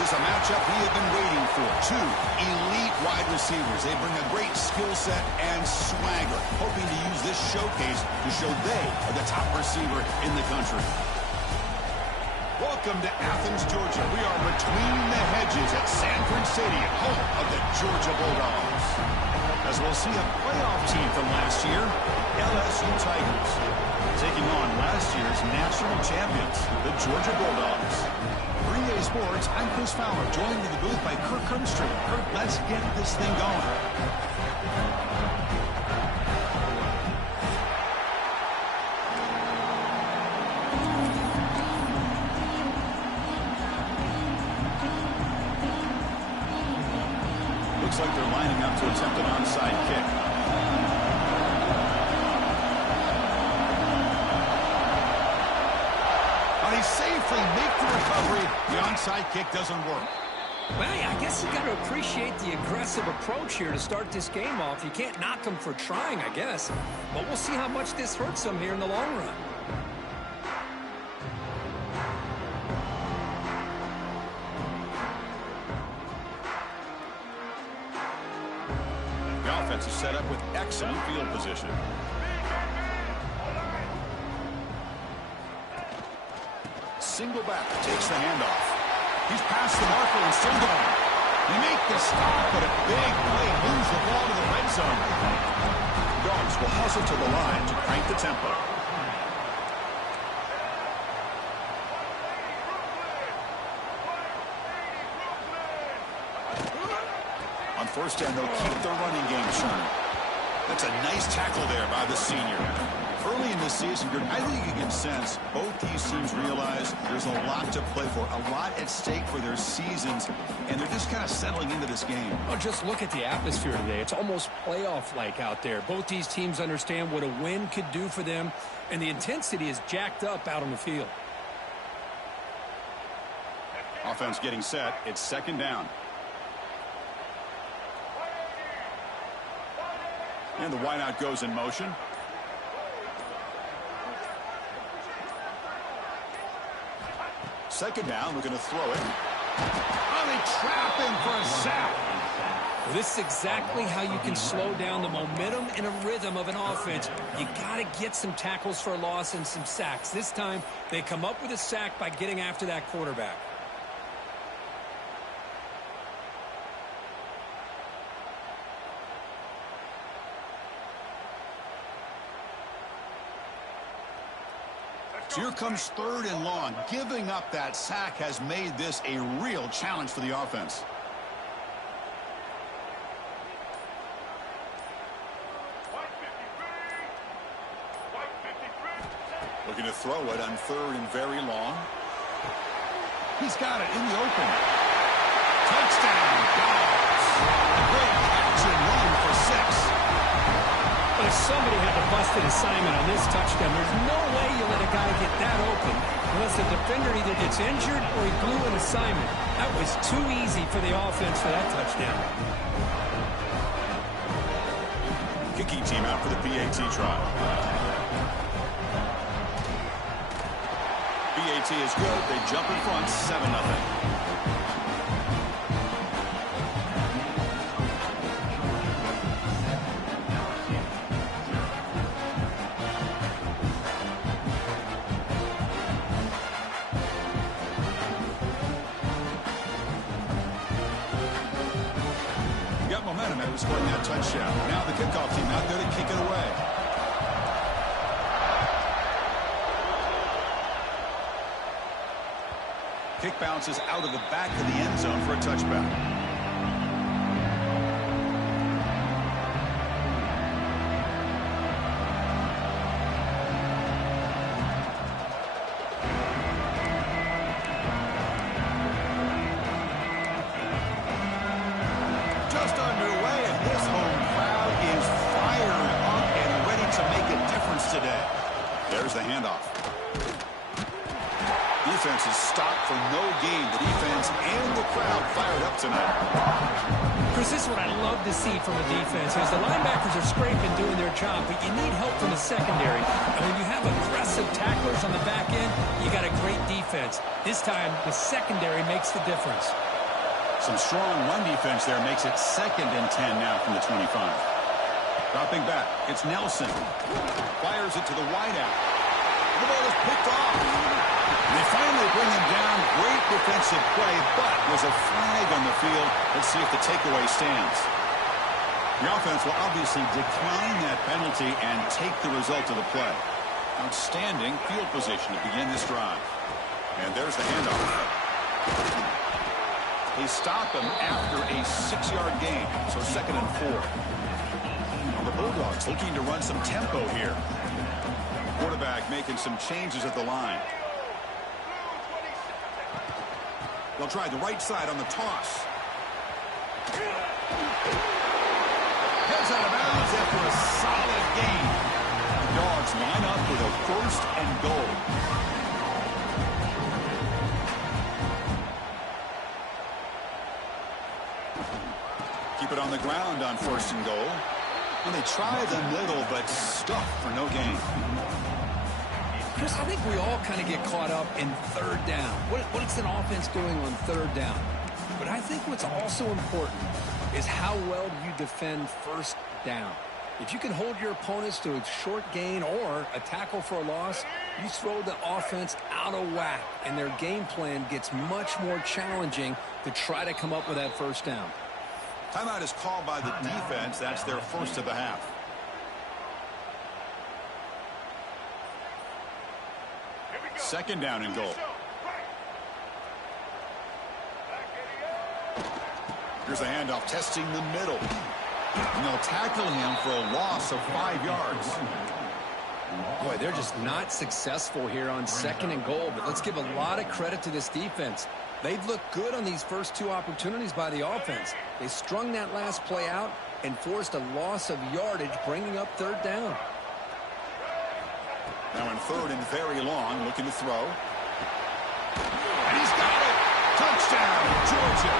This is a matchup we have been waiting for. Two elite wide receivers. They bring a great skill set and swagger, hoping to use this showcase to show they are the top receiver in the country. Welcome to Athens, Georgia. We are between the hedges at Sanford Stadium, home of the Georgia Bulldogs. As we'll see a playoff team from last year, LSU Tigers, taking on last year's national champions, the Georgia Bulldogs. 3A Sports, I'm Chris Fowler, joined in the booth by Kirk Herbstreit. Kirk, let's get this thing going. Looks like they're lining up to attempt an onside kick. They safely make the recovery. The onside kick doesn't work. Well, I guess you got to appreciate the aggressive approach here to start this game off. You can't knock them for trying, I guess. But we'll see how much this hurts them here in the long run. The offense is set up with excellent field position. Single back takes the handoff. He's past the marker and still going. They make the stop, but a big play moves the ball to the red zone. Dogs will hustle to the line to crank the tempo. On first down, they'll keep the running game churning. That's a nice tackle there by the senior. Early in the season, I think you can sense both these teams realize there's a lot to play for, a lot at stake for their seasons, and they're just kind of settling into this game. Oh, just look at the atmosphere today. It's almost playoff-like out there. Both these teams understand what a win could do for them, and the intensity is jacked up out on the field. Offense getting set. It's second down. And the wideout goes in motion. Second down, we're going to throw it. Oh, they trap him for a sack. Well, this is exactly how you can slow down the momentum and a rhythm of an offense. You got to get some tackles for a loss and some sacks. This time, they come up with a sack by getting after that quarterback. So here comes third and long. Giving up that sack has made this a real challenge for the offense. Looking to throw it on third and very long. He's got it in the open. Touchdown, Dogs. A great catch and run for 6. But if somebody had to bust an assignment on this touchdown, there's no way you let a guy get that open unless the defender either gets injured or he blew an assignment. That was too easy for the offense for that touchdown. Kicking team out for the PAT try. PAT is good. They jump in front, 7-0. Momentum after scoring that touchdown. Now the kickoff team out there to kick it away. Kick bounces out of the back of the end zone for a touchback. There's the handoff. Defense is stopped for no gain. The defense and the crowd fired up tonight. Chris, this is what I love to see from a defense is the linebackers are scraping, doing their job, but you need help from the secondary. And when you have aggressive tacklers on the back end, you got a great defense. This time, the secondary makes the difference. Some strong run defense there makes it 2nd and 10 now from the 25. Dropping back, it's Nelson. Fires it to the wideout. The ball is picked off. They finally bring him down. Great defensive play, but there's a flag on the field. Let's see if the takeaway stands. The offense will obviously decline that penalty and take the result of the play. Outstanding field position to begin this drive. And there's the handoff. They stop him after a 6-yard gain, so 2nd and 4. The Bulldogs looking to run some tempo here. Quarterback making some changes at the line. They'll try the right side on the toss. Heads out of bounds after a solid gain. The Dogs line up with a 1st and goal. Keep it on the ground on 1st and goal. And they try the middle, but stuffed for no gain. Chris, I think we all kind of get caught up in 3rd down. What's an offense doing on 3rd down? But I think what's also important is how well do you defend 1st down. If you can hold your opponents to a short gain or a tackle for a loss, you throw the offense out of whack, and their game plan gets much more challenging to try to come up with that 1st down. Timeout is called by the defense. That's their 1st of the half. Second down and goal. Here's a handoff testing the middle. And they'll tackle him for a loss of 5 yards. Boy, they're just not successful here on 2nd and goal, but let's give a lot of credit to this defense. They've looked good on these first 2 opportunities by the offense. They strung that last play out and forced a loss of yardage, bringing up 3rd down. Now in 3rd and very long, looking to throw. And he's got it! Touchdown, Georgia!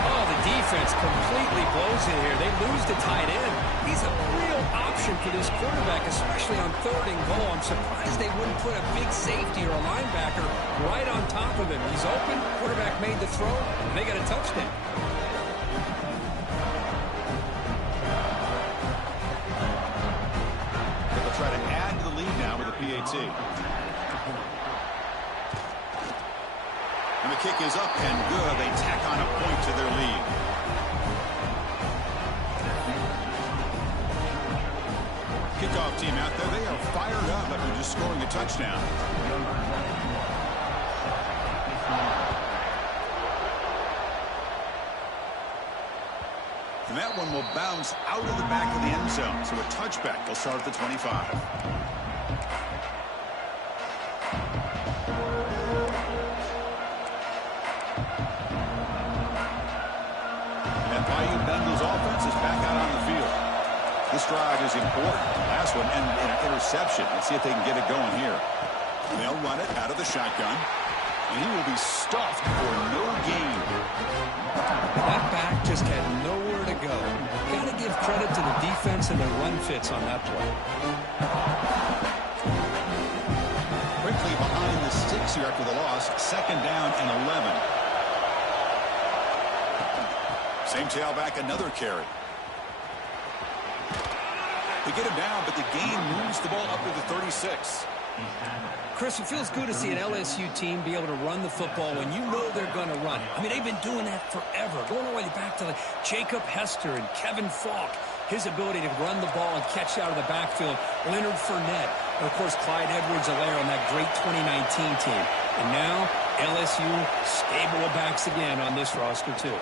Oh, the defense completely blows it here. They lose the tight end. He's a real option for this quarterback, especially on 3rd and goal. I'm surprised they wouldn't put a big safety or a linebacker right on top of him. He's open, quarterback made the throw, and they got a touchdown. They'll try to add to the lead now with a PAT. And the kick is up and good. They tack on a point to their lead. Kickoff team out there. They are fired up after just scoring a touchdown. And that one will bounce out of the back of the end zone. So a touchback will start at the 25. Bengals offense is back out on the field. This drive is important. Last one ended in an interception. Let's see if they can get it going here. They'll run it out of the shotgun. And he will be stuffed for no gain. That back just had nowhere to go. Got to give credit to the defense and their run fits on that play. Quickly behind the sticks here after the loss. 2nd down and 11. Same tailback, another carry. They get him down, but the gain moves the ball up to the 36. Chris, it feels good to see an LSU team be able to run the football when you know they're going to run it. I mean, they've been doing that forever, going all the way back to Jacob Hester and Kevin Falk. His ability to run the ball and catch out of the backfield. Leonard Fournette. And, of course, Clyde Edwards-Helaire on that great 2019 team. And now, LSU stable of backs again on this roster, too.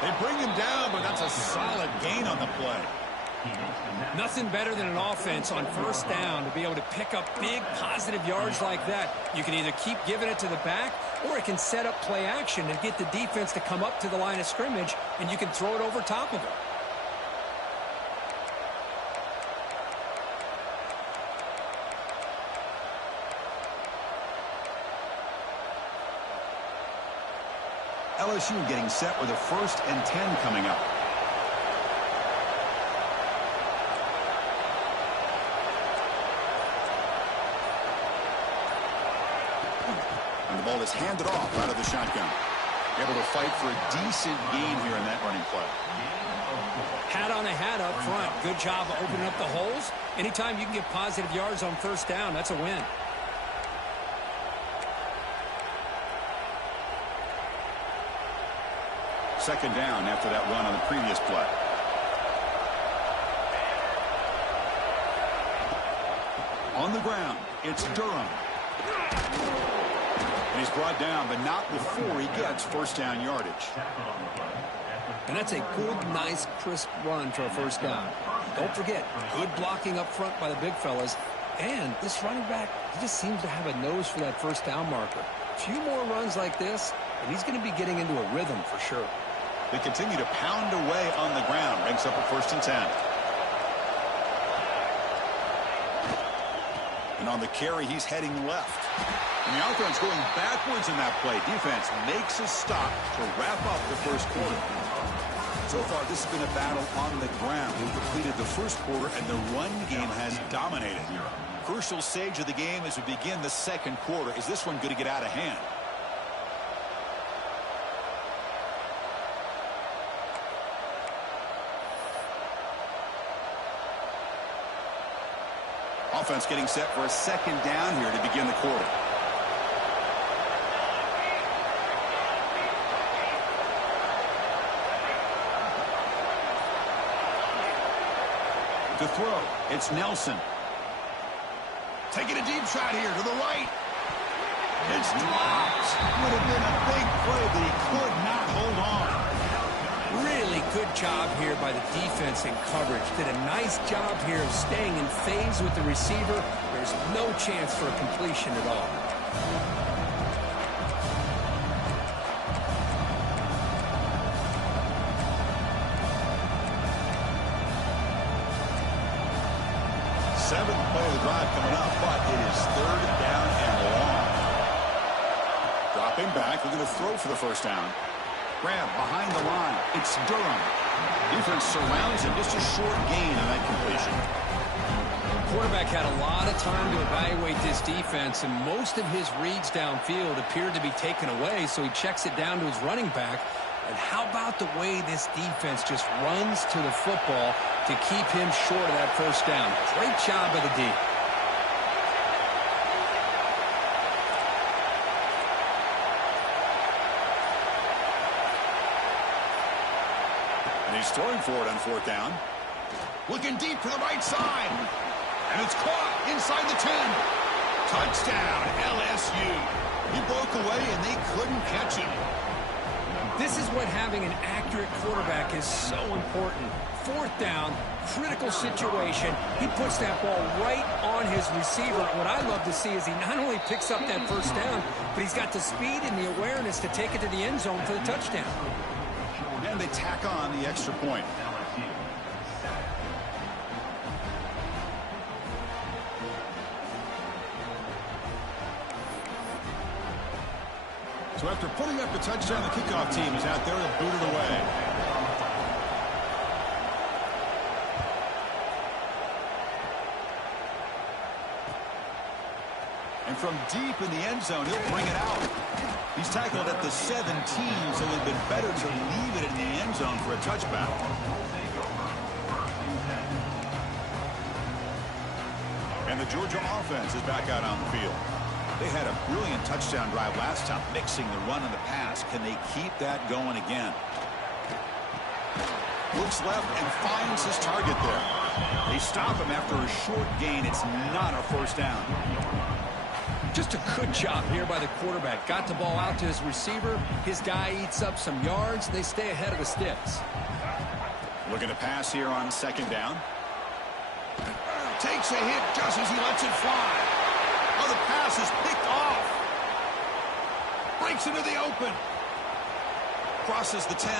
They bring him down, but that's a solid gain on the play. Nothing better than an offense on 1st down to be able to pick up big positive yards like that. You can either keep giving it to the back, or it can set up play action and get the defense to come up to the line of scrimmage, and you can throw it over top of it. LSU getting set with a 1st and 10 coming up. The ball is handed off out of the shotgun. Able to fight for a decent gain here in that running play. Hat on a hat up front. Good job of opening up the holes. Anytime you can get positive yards on first down, that's a win. Second down after that run on the previous play. On the ground, it's Durham. And he's brought down, but not before he gets first down yardage. And that's a good, nice, crisp run for a first down. Don't forget, good blocking up front by the big fellas. And this running back, he just seems to have a nose for that first down marker. A few more runs like this, and he's going to be getting into a rhythm for sure. They continue to pound away on the ground. Brings up a 1st and 10. And on the carry, he's heading left. And the offense going backwards in that play. Defense makes a stop to wrap up the first quarter. So far, this has been a battle on the ground. We've completed the first quarter, and the run game has dominated. Crucial stage of the game as we begin the second quarter. Is this one going to get out of hand? Offense getting set for a second down here to begin the quarter. To throw, it's Nelson. Taking a deep shot here to the right. It's dropped. Would have been a big play, but he could not hold on. Really good job here by the defense in coverage. Did a nice job here of staying in phase with the receiver. There's no chance for a completion at all. Seventh play of the drive coming up, but it is third down and long. Dropping back, looking to throw for the first down. Grab behind the line. It's Durham. Defense surrounds him. Just a short gain on that completion. Quarterback had a lot of time to evaluate this defense, and most of his reads downfield appeared to be taken away, so he checks it down to his running back. And how about the way this defense just runs to the football to keep him short of that first down? Great job by the D. And he's throwing for it on fourth down. Looking deep to the right side. And it's caught inside the 10. Touchdown, LSU. He broke away, and they couldn't catch him. This is what having an accurate quarterback is so important. Fourth down, critical situation. He puts that ball right on his receiver. What I love to see is he not only picks up that first down, but he's got the speed and the awareness to take it to the end zone for the touchdown. And they tack on the extra point. So after putting up a touchdown, the kickoff team is out there to boot it away. And from deep in the end zone, he'll bring it out. He's tackled at the 17, so it would have been better to leave it in the end zone for a touchback. And the Georgia offense is back out on the field. They had a brilliant touchdown drive last time, mixing the run and the pass. Can they keep that going again? Looks left and finds his target there. They stop him after a short gain. It's not a first down. Just a good job here by the quarterback. Got the ball out to his receiver. His guy eats up some yards. They stay ahead of the sticks. Looking to pass here on second down. Takes a hit just as he lets it fly. Oh, the pass is picked off. Breaks into the open. Crosses the 10.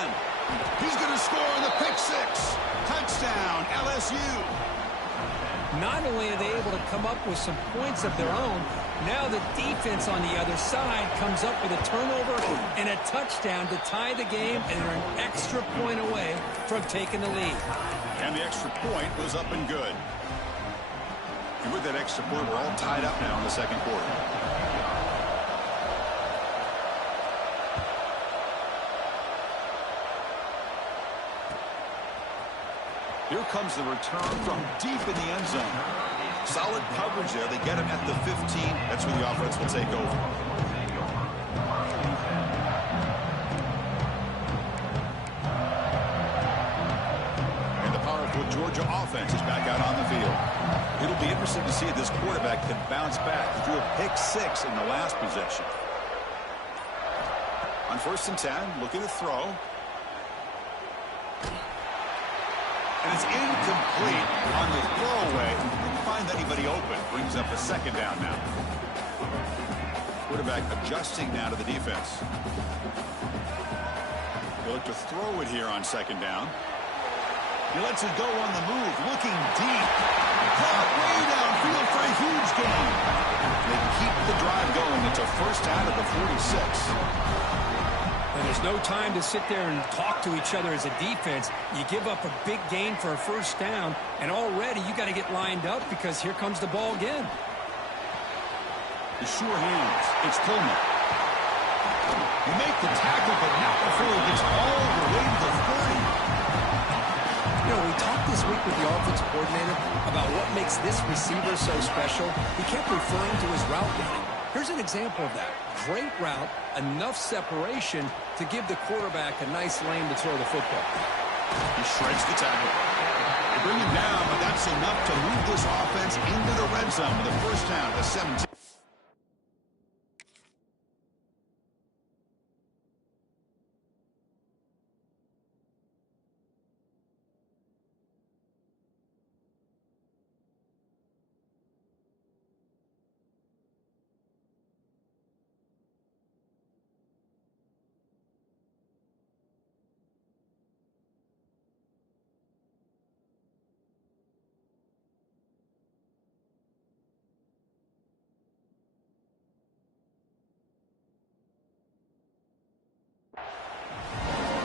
He's going to score in the pick six. Touchdown, LSU. Not only are they able to come up with some points of their own, now the defense on the other side comes up with a turnover and a touchdown to tie the game, and they're an extra point away from taking the lead. And the extra point was up and good. And with that extra point, we're all tied up now in the second quarter. Here comes the return from deep in the end zone. Solid coverage there. They get him at the 15. That's where the offense will take over. And the powerful Georgia offense is back out on the field. It'll be interesting to see if this quarterback can bounce back. He threw a pick-6 in the last possession. On 1st and 10, looking to throw. And it's incomplete on the throwaway. Didn't find anybody open. Brings up a 2nd down now. Quarterback adjusting now to the defense. He'll look to throw it here on 2nd down. He lets it go on the move, looking deep. Caught way downfield for a huge gain. They keep the drive going. It's a 1st down at the 46. And there's no time to sit there and talk to each other as a defense. You give up a big gain for a 1st down, and already you got to get lined up because here comes the ball again. The sure hands. It's Coleman. You make the tackle, but not before he gets all the way to the 30. You know, we talked this week with the offensive coordinator about what makes this receiver so special. He kept referring to his route running. Here's an example of that. Great route, enough separation to give the quarterback a nice lane to throw the football. He shreds the tackle. They bring him down, but that's enough to move this offense into the red zone with a 1st down at the 17.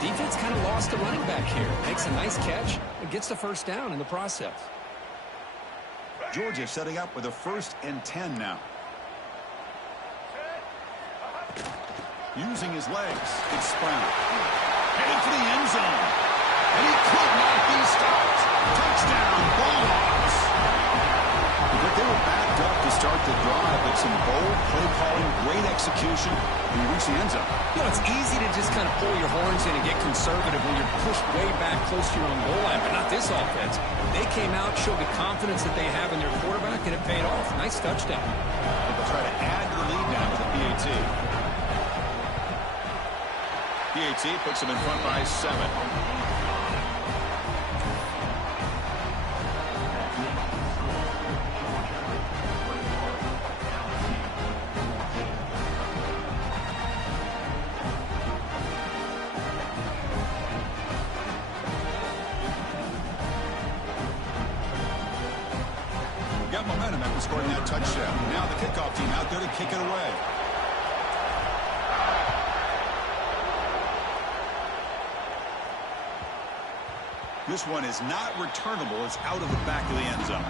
Defense kind of lost the running back here. Makes a nice catch and gets the 1st down in the process. Georgia setting up with a 1st and 10 now. Using his legs, it's Sprout. Heading for the end zone. And he could not be stopped. Touchdown, Bulldogs. But they were backed up to start the drive, but some bold play calling, great execution. We reach the end zone. You know, it's easy to just kind of pull your horns in and get conservative when you're pushed way back close to your own goal line, but not this offense. They came out, showed the confidence that they have in their quarterback, and it paid off. Nice touchdown. They'll try to add to the lead now with a PAT. PAT puts them in front by 7. Got momentum after scoring that touchdown. Now the kickoff team out there to kick it away. This one is not returnable. It's out of the back of the end zone.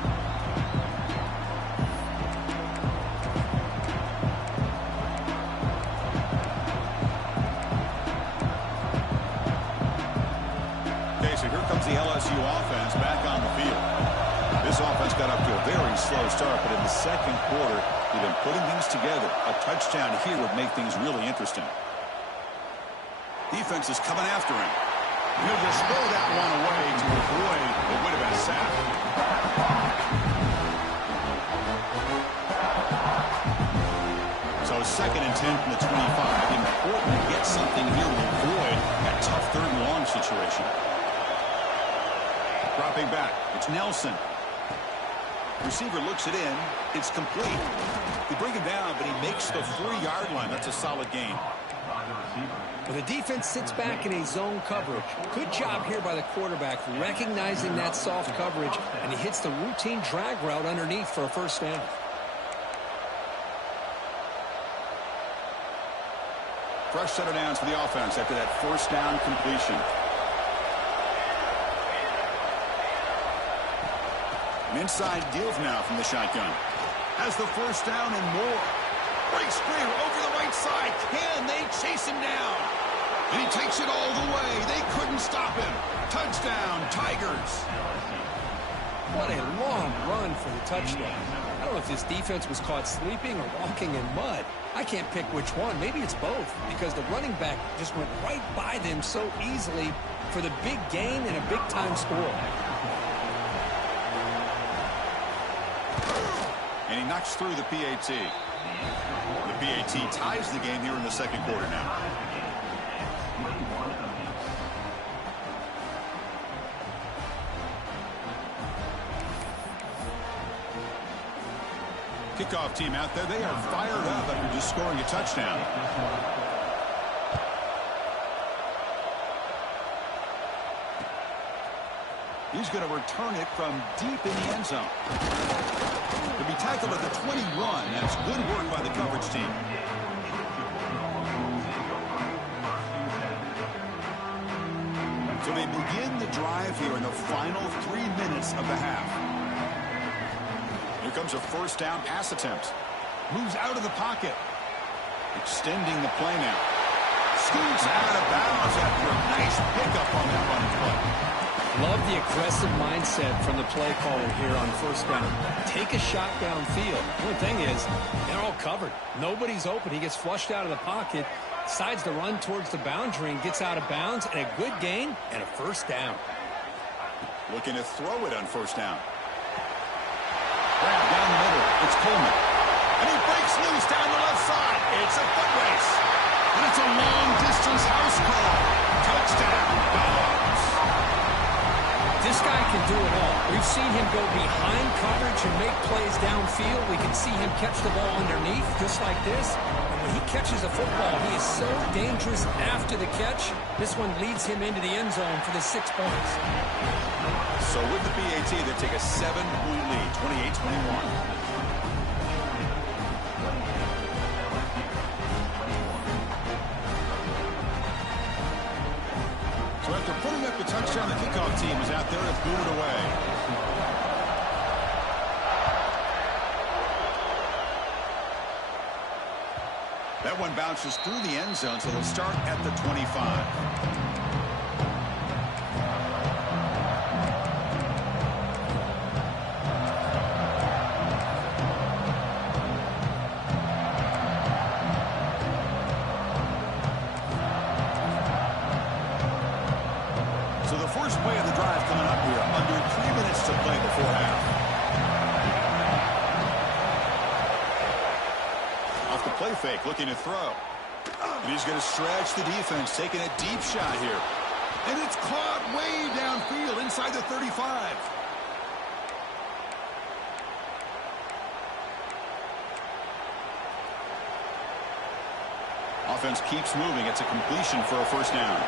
Okay, so here comes the LSU offense back on the field. This offense got up to a very slow start, but in the 2nd quarter, they've been putting things together. A touchdown here would make things really interesting. Defense is coming after him. He'll just throw that one away to avoid what would have been a sack. So 2nd and 10 from the 25. Important to get something here to avoid that tough 3rd and long situation. Dropping back, it's Nelson. Receiver looks it in. It's complete. They bring him down, but he makes the 3-yard line. That's a solid gain. Well, the defense sits back in a zone coverage. Good job here by the quarterback, recognizing that soft coverage, and he hits the routine drag route underneath for a 1st down. Fresh set of downs for the offense after that 1st down completion. An inside deal now from the shotgun. Has the 1st down and more. Breaks free over the right side. Can they chase him down? And he takes it all the way. They couldn't stop him. Touchdown, Tigers. What a long run for the touchdown. I don't know if this defense was caught sleeping or walking in mud. I can't pick which one. Maybe it's both, because the running back just went right by them so easily for the big gain and a big-time score. And he knocks through the PAT. The PAT ties the game here in the second quarter now. Kickoff team out there. They are fired up after just scoring a touchdown. He's going to return it from deep in the end zone. To be tackled at the 21. That's good work by the coverage team. So they begin the drive here in the final 3 minutes of the half. Here comes a first down pass attempt. Moves out of the pocket. Extending the play now. Scoots out of bounds after a nice pickup on that running play. Love the aggressive mindset from the play caller here on first down. Take a shot downfield. The only thing is, they're all covered. Nobody's open. He gets flushed out of the pocket, decides to run towards the boundary and gets out of bounds, and a good gain and a first down. Looking to throw it on first down. Grab down the middle. It's Coleman. And he breaks loose down the left side. It's a foot race. And it's a long-distance house call. Touchdown, Dogs. This guy can do it all. We've seen him go behind coverage and make plays downfield. We can see him catch the ball underneath just like this. And when he catches a football, he is so dangerous after the catch. This one leads him into the end zone for the 6 points. So with the PAT, they take a 7-point lead, 28-21. So after putting up the touchdown, the kickoff team is out there to boot it away. That one bounces through the end zone, so they'll start at the 25. Fake, looking to throw. And he's going to stretch the defense, taking a deep shot here. And it's caught way downfield inside the 35. Offense keeps moving. It's a completion for a first down.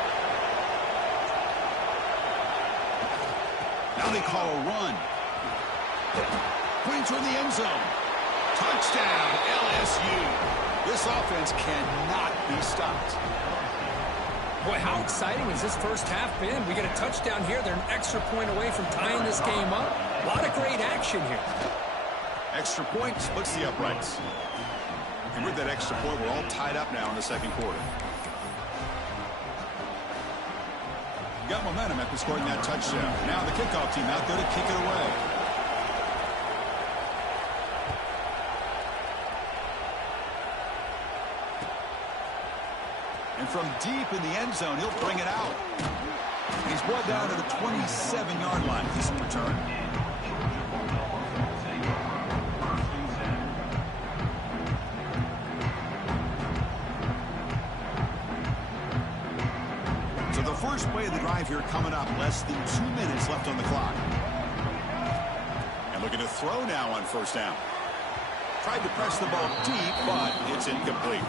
Now they call a run. Putting toward the end zone. Touchdown, LSU. This offense cannot be stopped. Boy, how exciting has this first half been? We get a touchdown here. They're an extra point away from tying this game up. A lot of great action here. Extra point splits the uprights. And with that extra point, we're all tied up now in the second quarter. Got momentum after scoring that touchdown. Now the kickoff team out there to kick it away. And from deep in the end zone, he'll bring it out. He's brought down to the 27-yard line. Decent return. So the first play of the drive here coming up. Less than 2 minutes left on the clock. And looking to throw now on first down. Tried to press the ball deep, but it's incomplete.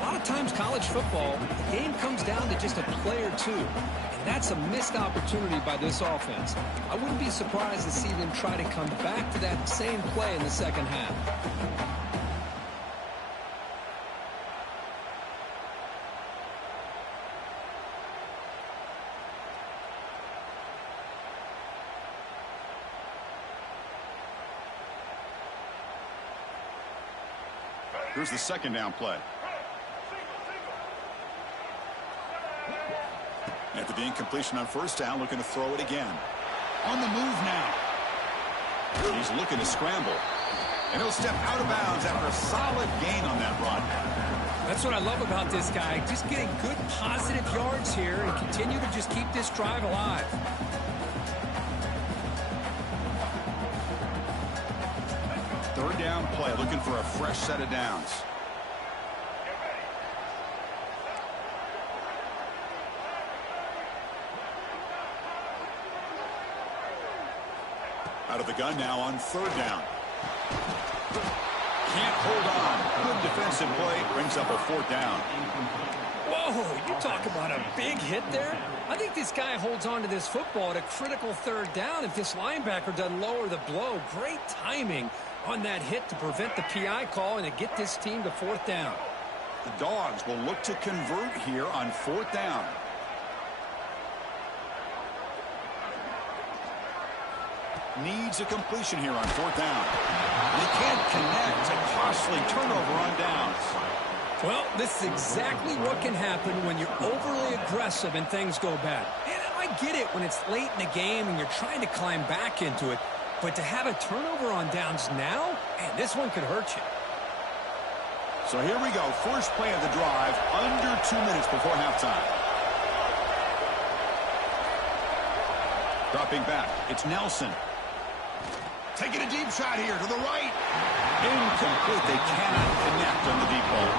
A lot of times college football, the game comes down to just a play or two. And that's a missed opportunity by this offense. I wouldn't be surprised to see them try to come back to that same play in the second half. Here's the second down play. After the incompletion on first down, looking to throw it again. On the move now. He's looking to scramble. And he'll step out of bounds after a solid gain on that run. That's what I love about this guy. Just getting good positive yards here and continue to just keep this drive alive. Third down play, looking for a fresh set of downs. Out of the gun now on third down. Can't hold on. Good defensive play. Brings up a fourth down. Whoa, you talk about a big hit there. I think this guy holds on to this football at a critical third down if this linebacker doesn't lower the blow. Great timing on that hit to prevent the PI call and to get this team to fourth down. The Dogs will look to convert here on fourth down. Needs a completion here on fourth down. They can't connect. A costly turnover on downs. Well, this is exactly what can happen when you're overly aggressive and things go bad. And I get it when it's late in the game and you're trying to climb back into it. But to have a turnover on downs now, man, this one could hurt you. So here we go. First play of the drive, under 2 minutes before halftime. Dropping back, it's Nelson. Taking a deep shot here to the right. Incomplete. They cannot connect on the deep ball.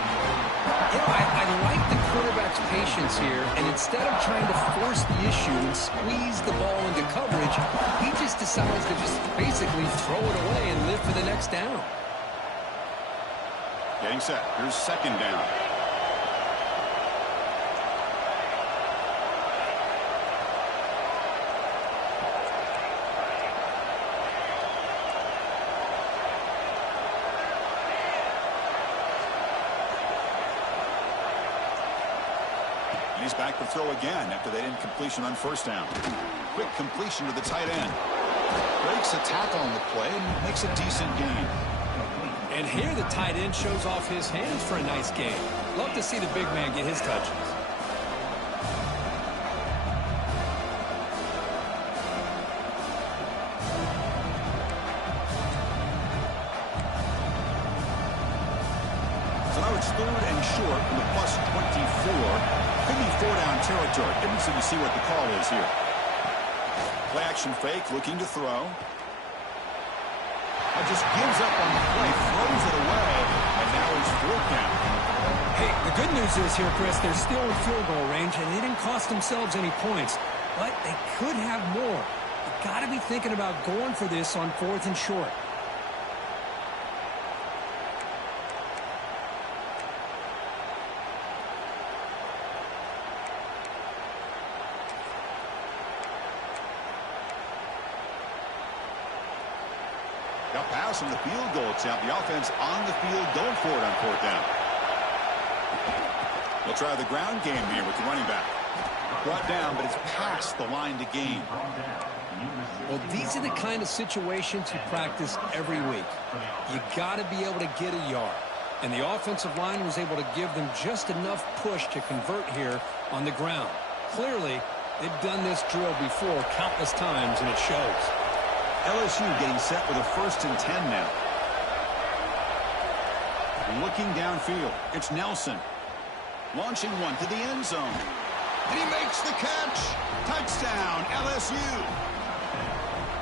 Yeah, I like the quarterback's patience here, and instead of trying to force the issue and squeeze the ball into coverage, he just decides to just basically throw it away and live for the next down. Getting set. Here's second down. He's back to throw again after that incompletion on first down. Quick completion to the tight end. Breaks a tackle on the play and makes a decent gain. And here the tight end shows off his hands for a nice gain. Love to see the big man get his touches. So now it's third and short from the plus 24. Could be four-down territory. Interesting to see what the call is here. Play action fake, looking to throw. Just gives up on the play, throws it away, and now it's fourth down. Hey, the good news is here, Chris, they're still in field goal range, and they didn't cost themselves any points. But they could have more. You've got to be thinking about going for this on fourth and short. Got pass from the field goal attempt. The offense on the field going for it on fourth down. They'll try the ground game here with the running back. Brought down, but it's past the line to gain. Well, these are the kind of situations you practice every week. You got to be able to get a yard. And the offensive line was able to give them just enough push to convert here on the ground. Clearly, they've done this drill before countless times, and it shows. LSU getting set with a 1st and 10 now. Looking downfield, it's Nelson. Launching one to the end zone. And he makes the catch. Touchdown, LSU.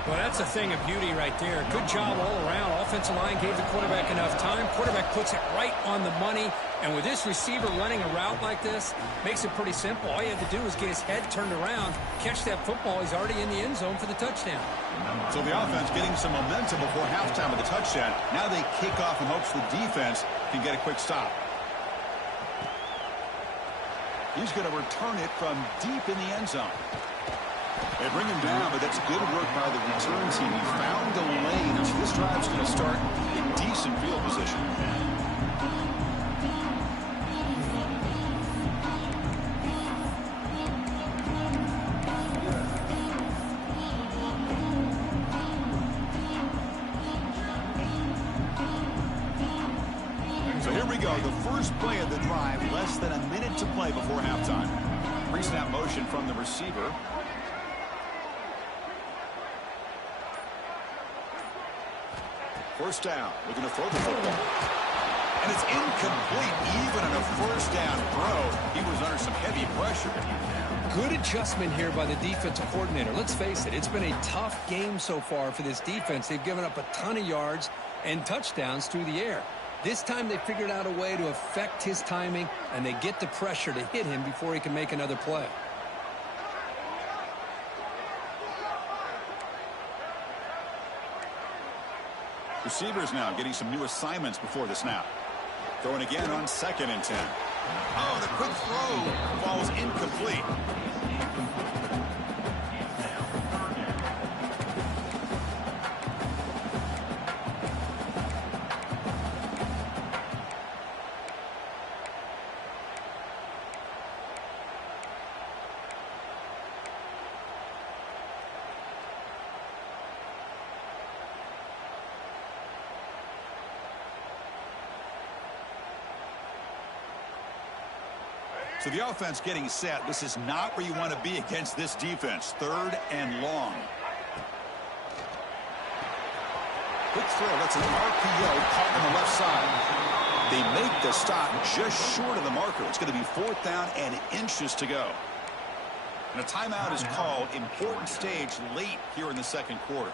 Well, that's a thing of beauty right there. Good job all around. Offensive line gave the quarterback enough time. Quarterback puts it right on the money. And with this receiver running a route like this, makes it pretty simple. All you have to do is get his head turned around, catch that football. He's already in the end zone for the touchdown. So the offense getting some momentum before halftime with the touchdown. Now they kick off in hopes the defense can get a quick stop. He's going to return it from deep in the end zone. They bring him down, but that's good work by the return team. He found a lane. This drive's going to start in decent field position. So here we go. The first play of the drive, less than a minute to play before halftime. Pre-snap motion from the receiver. First down, looking to throw the football. And it's incomplete. Even on a first down throw, he was under some heavy pressure. Good adjustment here by the defensive coordinator. Let's face it, it's been a tough game so far for this defense. They've given up a ton of yards and touchdowns through the air. This time they figured out a way to affect his timing, and they get the pressure to hit him before he can make another play. Receivers now getting some new assignments before the snap. Throwing again on 2nd and 10. Oh, the quick throw falls incomplete. So the offense getting set. This is not where you want to be against this defense. 3rd and long. Quick throw. That's an RPO caught on the left side. They make the stop just short of the marker. It's going to be 4th down and inches to go. And a timeout is called. Important stage late here in the 2nd quarter.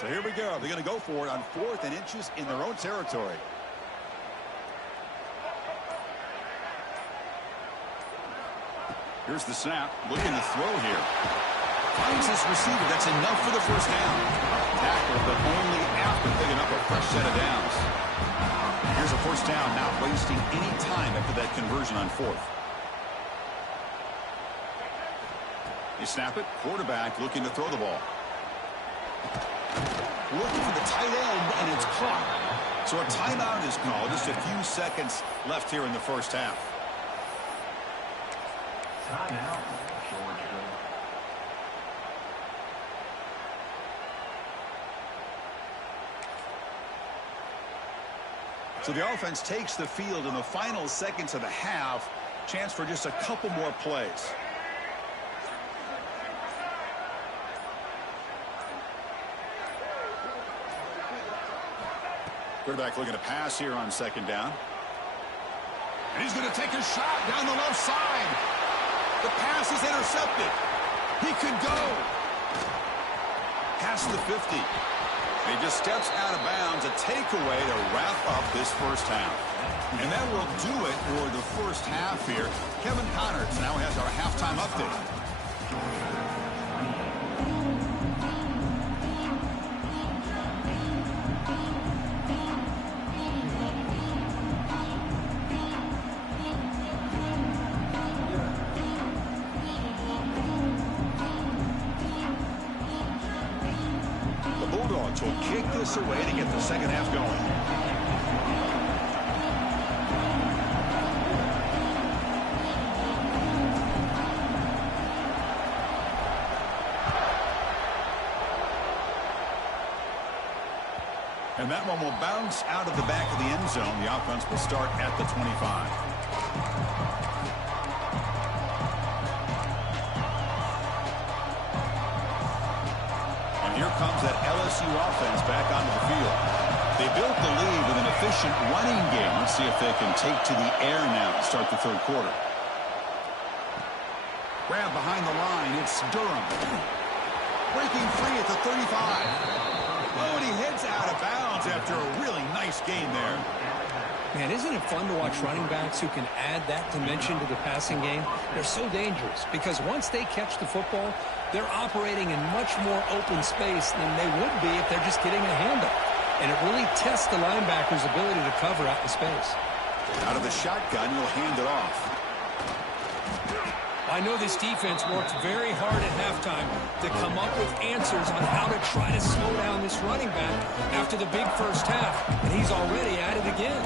So here we go. They're going to go for it on 4th and inches in their own territory. Here's the snap. Looking to throw here. Finds his receiver. That's enough for the first down. Tackle, but only after picking up a fresh set of downs. Here's a first down, not wasting any time after that conversion on 4th. You snap it. Quarterback looking to throw the ball. Looking for the tight end, and it's caught. So a timeout is called. Just a few seconds left here in the first half. Timeout, Georgia. So the offense takes the field in the final seconds of the half. Chance for just a couple more plays. Quarterback looking to pass here on 2nd down. And he's going to take a shot down the left side. The pass is intercepted. He could go. Past the 50. And he just steps out of bounds. A takeaway to wrap up this first half. And that will do it for the first half here. Kevin Connors now has our halftime update. Will kick this away to get the second half going. And that one will bounce out of the back of the end zone. The offense will start at the 25. Here comes that LSU offense back onto the field. They built the lead with an efficient running game. Let's see if they can take to the air now to start the 3rd quarter. Grab behind the line. It's Durham. Breaking free at the 35. Oh, and he heads out of bounds after a really nice game there. Man, isn't it fun to watch running backs who can add that dimension to the passing game? They're so dangerous because once they catch the football, they're operating in much more open space than they would be if they're just getting a handoff. And it really tests the linebacker's ability to cover out in space. Out of the shotgun, he'll hand it off. I know this defense worked very hard at halftime to come up with answers on how to try to slow down this running back after the big first half, and he's already at it again.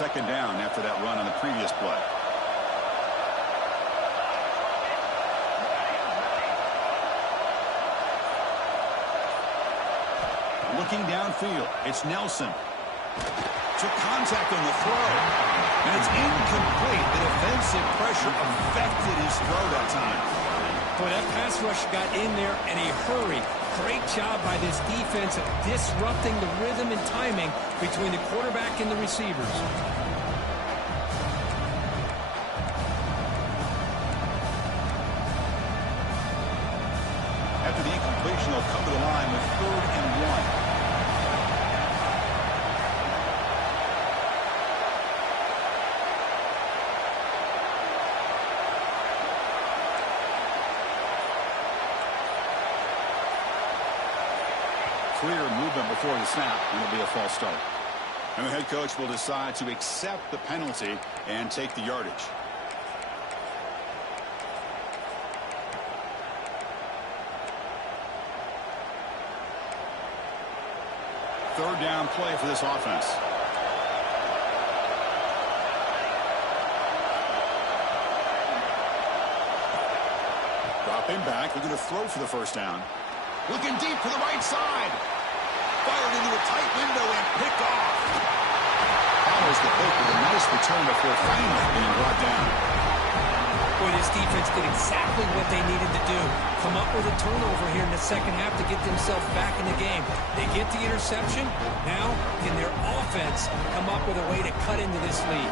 second down after that run on the previous play. Looking downfield, it's Nelson. Took contact on the throw, and it's incomplete. The defensive pressure affected his throw that time. Boy, that pass rush got in there in a hurry. Great job by this defense of disrupting the rhythm and timing between the quarterback and the receivers. After the incompletion, they'll come to the line with 3rd and 1. Clear movement before the snap, and it'll be a false start. And the head coach will decide to accept the penalty and take the yardage. Third down play for this offense. Dropping back, looking to throw for the first down. Looking deep to the right side. Fired into a tight window and picked off. Follows the pick with a nice return before finally being brought down. Boy, this defense did exactly what they needed to do. Come up with a turnover here in the second half to get themselves back in the game. They get the interception. Now, can their offense come up with a way to cut into this lead?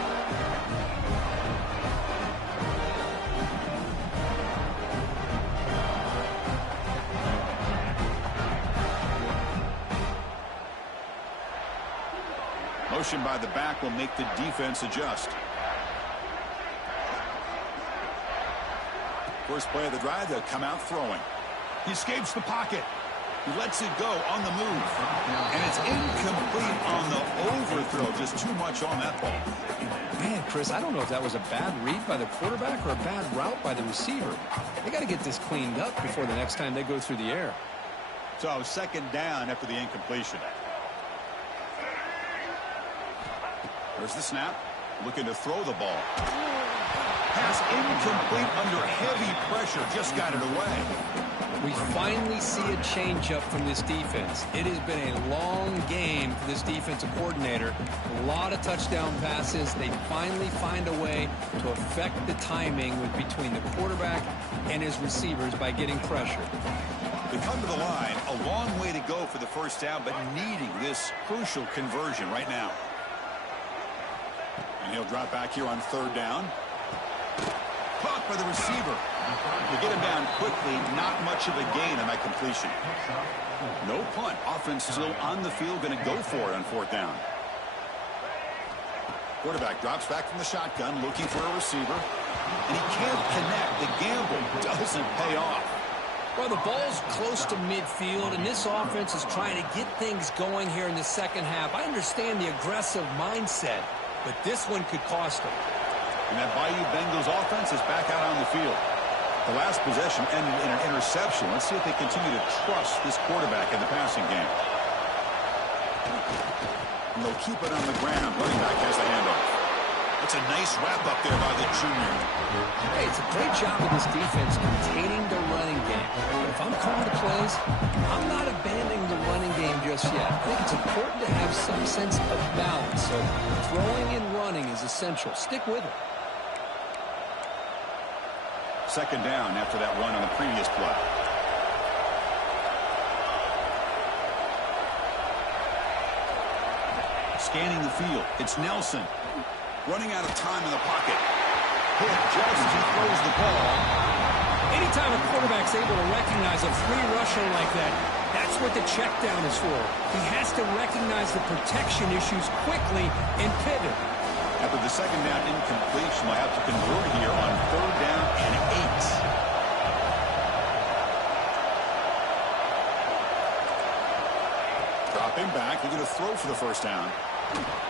Motion by the back will make the defense adjust. First play of the drive, they'll come out throwing. He escapes the pocket. He lets it go on the move. And it's incomplete on the overthrow. Just too much on that ball. Man, Chris, I don't know if that was a bad read by the quarterback or a bad route by the receiver. They got to get this cleaned up before the next time they go through the air. So second down after the incompletion. There's the snap. Looking to throw the ball. Pass incomplete under heavy pressure. Just got it away. We finally see a changeup from this defense. It has been a long game for this defensive coordinator. A lot of touchdown passes. They finally find a way to affect the timing between the quarterback and his receivers by getting pressure. They come to the line. A long way to go for the first down, but needing this crucial conversion right now. And he'll drop back here on third down. Caught by the receiver. They get him down quickly. Not much of a gain on that completion. No punt. Offense still on the field. Going to go for it on fourth down. Quarterback drops back from the shotgun, looking for a receiver. And he can't connect. The gamble doesn't pay off. Well, the ball's close to midfield, and this offense is trying to get things going here in the second half. I understand the aggressive mindset, but this one could cost them. And that Bayou Bengals offense is back out on the field. The last possession ended in an interception. Let's see if they continue to trust this quarterback in the passing game. And they'll keep it on the ground. Running back has the handoff. That's a nice wrap up there by the junior. Hey, it's a great job of this defense containing the running game. But if I'm calling the plays, I'm not abandoning the running game just yet. I think it's important to have some sense of balance. So throwing and running is essential. Stick with it. Second down after that run on the previous play. Scanning the field. It's Nelson. Running out of time in the pocket. Hit just as he throws the ball. Anytime a quarterback's able to recognize a free rusher like that, that's what the check down is for. He has to recognize the protection issues quickly and pivot. After the second down incompletion, we'll have to convert here on third down and 8. Dropping back, they're going to throw for the first down.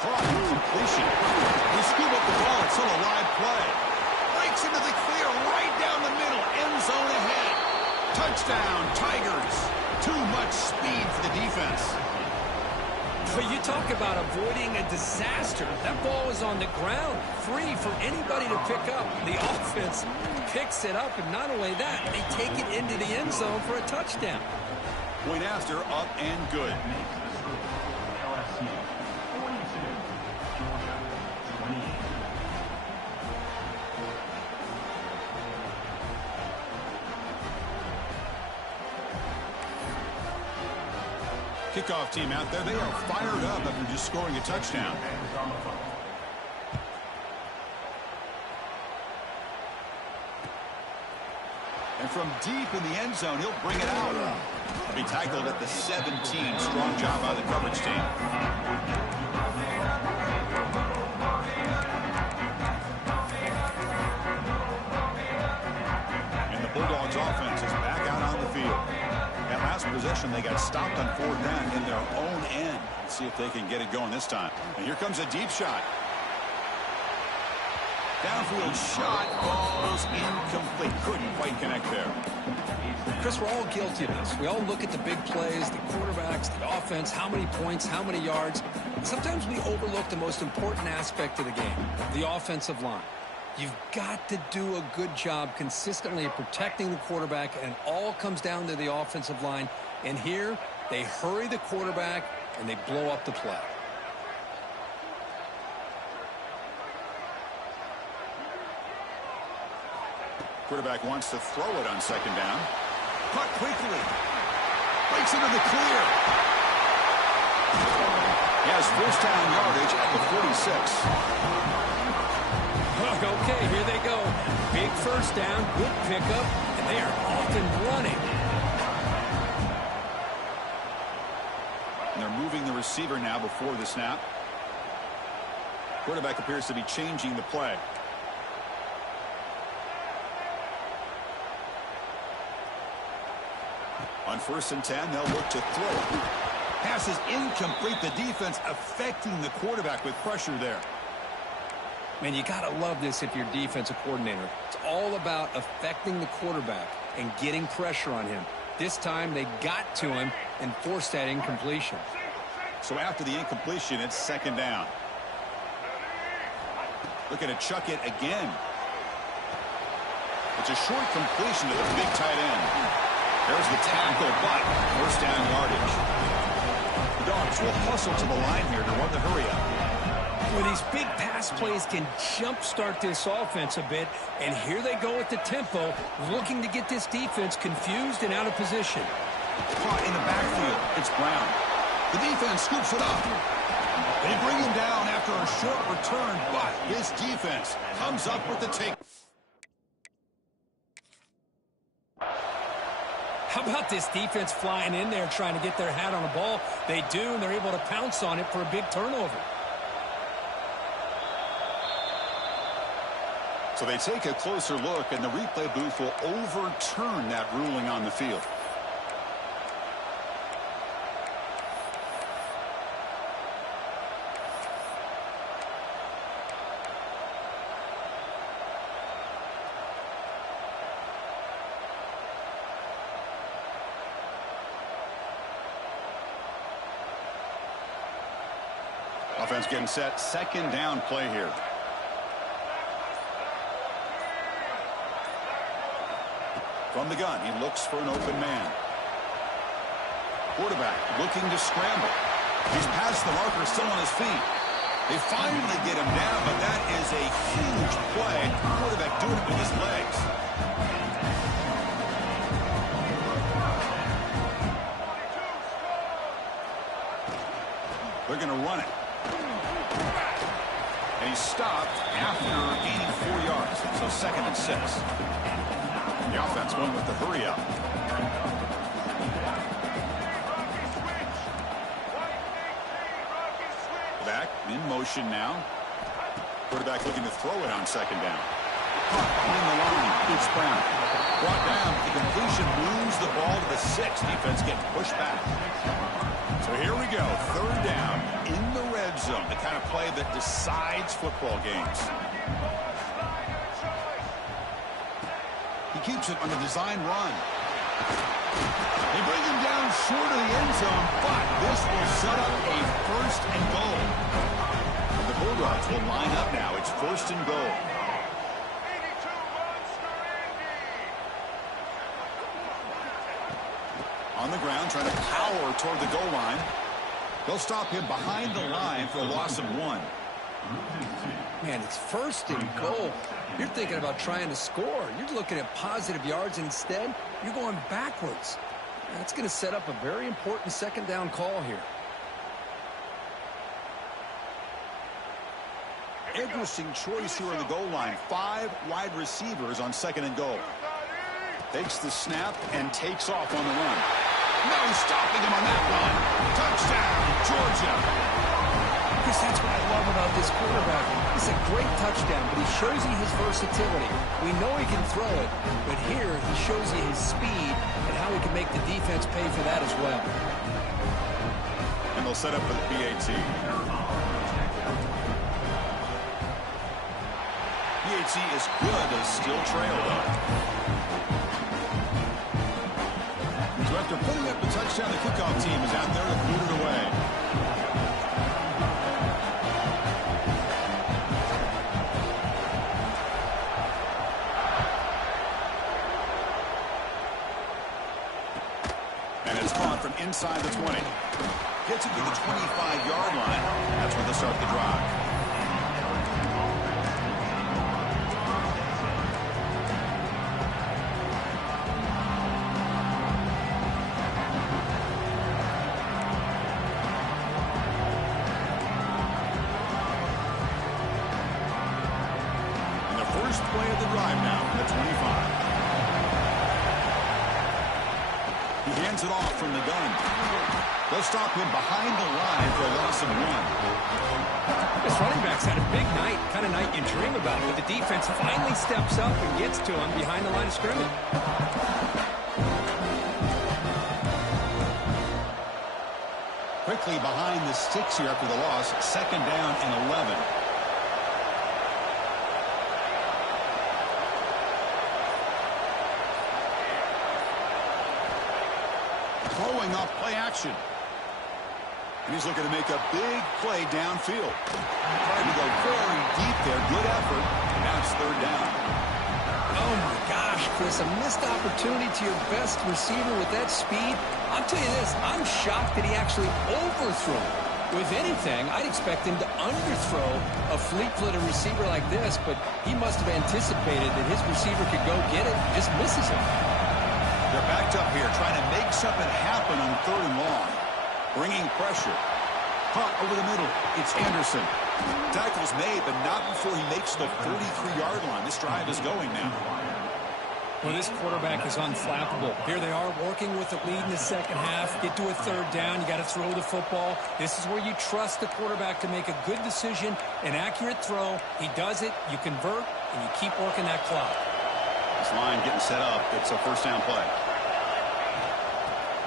Caught completion. They scoop up the ball. It's still a live play. Breaks into the clear right down the middle. End zone ahead. Touchdown, Tigers. Too much speed for the defense. But you talk about avoiding a disaster. That ball is on the ground, free for anybody to pick up. The offense picks it up, and not only that, they take it into the end zone for a touchdown. Point after, up and good. Kickoff team out there. They are fired up after just scoring a touchdown. And from deep in the end zone, he'll bring it out. He'll be tackled at the 17. Strong job by the coverage team. And the Bulldogs offense is back out on the field. That last possession, they got stopped on 4th down in their own end. Let's see if they can get it going this time. And here comes a deep shot. Downfield shot falls incomplete. Couldn't quite connect there. Chris, we're all guilty of this. We all look at the big plays, the quarterbacks, the offense, how many points, how many yards. Sometimes we overlook the most important aspect of the game, the offensive line. You've got to do a good job consistently of protecting the quarterback, and it all comes down to the offensive line. And here, they hurry the quarterback, and they blow up the play. Quarterback wants to throw it on 2nd down. Caught quickly. Breaks into the clear. He has 1st down yardage at the 46. Okay, here they go. Big 1st down, good pickup, and they are off and running. And they're moving the receiver now before the snap. Quarterback appears to be changing the play. On 1st and 10, they'll look to throw it. Pass is incomplete. The defense affecting the quarterback with pressure there. Man, you got to love this if you're a defensive coordinator. It's all about affecting the quarterback and getting pressure on him. This time, they got to him and forced that incompletion. So after the incompletion, it's 2nd down. Looking to chuck it again. It's a short completion to the big tight end. There's the tackle, but 1st down yardage. The Dogs will hustle to the line here to run the hurry-up. Well, these big pass plays can jumpstart this offense a bit, and here they go at the tempo, looking to get this defense confused and out of position. Caught in the backfield. It's Brown. The defense scoops it up. They bring him down after a short return, but his defense comes up with the take. How about this defense flying in there trying to get their hat on the ball? They do, and they're able to pounce on it for a big turnover. So they take a closer look, and the replay booth will overturn that ruling on the field. Offense getting set. 2nd down play here. From the gun, he looks for an open man. Quarterback looking to scramble. He's past the marker, still on his feet. They finally get him down, but that is a huge play. Quarterback doing it with his legs. They're going to run it. And he's stopped after 84 yards, so 2nd and 6. The offense going with the hurry-up. Back in motion now. Quarterback looking to throw it on 2nd down. Caught behind the line. It's Brown. Brought down. The completion moves the ball to the 6. Defense getting pushed back. So here we go. 3rd down in the red zone. The kind of play that decides football games. He keeps it on the design run. They bring him down short of the end zone, but this will set up a first and goal. The Bulldogs will line up now. It's first and goal. On the ground, trying to power toward the goal line. They'll stop him behind the line for a loss of 1. Man, it's first and goal. You're thinking about trying to score. You're looking at positive yards, and instead, you're going backwards. That's going to set up a very important second down call here. Interesting choice here on the goal line. 5 wide receivers on second and goal. Takes the snap and takes off on the run. No stopping him on that run. Touchdown, Georgia. Chris, that's what I love about this quarterback. It's a great touchdown, but he shows you his versatility. We know he can throw it, but here he shows you his speed and how he can make the defense pay for that as well. And they'll set up for the PAT. PAT is good as still trailed up. So after putting up the touchdown, the kickoff team is out there to boot it away. And it's caught from inside the 20. Gets it to the 25-yard line. That's when they'll start the drive. First play of the drive now from the 25. He hands it off from the gun. They'll stop him behind the line for a loss of 1. This running back's had a big night, kind of night you dream about, but the defense finally steps up and gets to him behind the line of scrimmage. Quickly behind the sticks here after the loss. Second down and 11. Throwing off play action. And he's looking to make a big play downfield. Trying to go very deep there. Good effort. And now it's third down. Oh, my gosh, Chris. A missed opportunity to your best receiver with that speed. I'll tell you this. I'm shocked that he actually overthrew. With anything, I'd expect him to underthrow a fleet-footed receiver like this, but he must have anticipated that his receiver could go get it and just misses him. They're backed up here, trying to make something happen on third and long. Bringing pressure. Caught over the middle. It's Anderson. Tackle's made, but not before he makes the 43-yard line. This drive is going now. Well, this quarterback is unflappable. Here they are working with the lead in the second half. Get to a third down. You got to throw the football. This is where you trust the quarterback to make a good decision, an accurate throw. He does it. You convert, and you keep working that clock. This line getting set up. It's a first down play.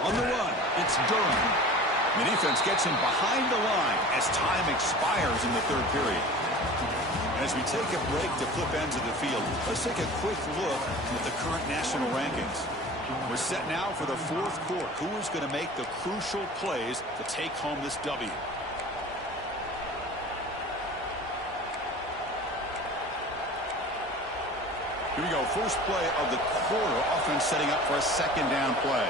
On the run, it's Durham. The defense gets him behind the line as time expires in the third period. And as we take a break to flip ends of the field, let's take a quick look at the current national rankings. We're set now for the fourth quarter. Who is going to make the crucial plays to take home this W? Here we go. First play of the quarter. Offense setting up for a second down play.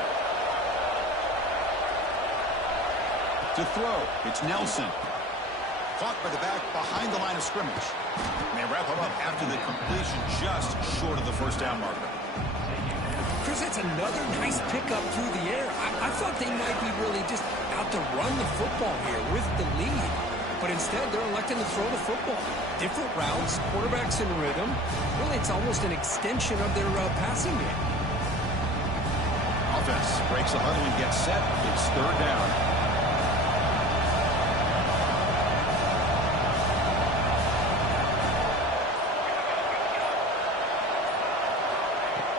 To throw, it's Nelson. Caught by the back behind the line of scrimmage. And they wrap him up after the completion just short of the first down marker. Chris, that's another nice pickup through the air. I thought they might be really just out to run the football here with the lead. But instead, they're electing to throw the football. Different routes, quarterbacks in rhythm. Really, it's almost an extension of their passing game. Offense breaks a huddle and gets set. It's third down.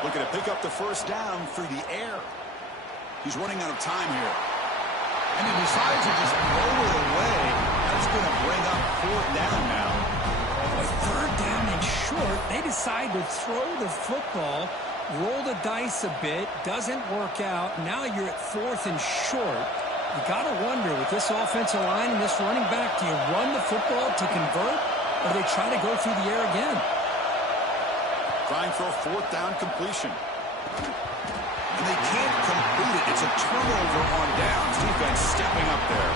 Looking to pick up the first down through the air. He's running out of time here. And he decides to just throw it away. That's going to bring up fourth down now. With third down and short, they decide to throw the football. Roll the dice a bit, doesn't work out. Now you're at 4th and short. You got to wonder, with this offensive line and this running back, do you run the football to convert, or do they try to go through the air again? Trying for a 4th down completion. And they can't complete it. It's a turnover on downs. Defense stepping up there.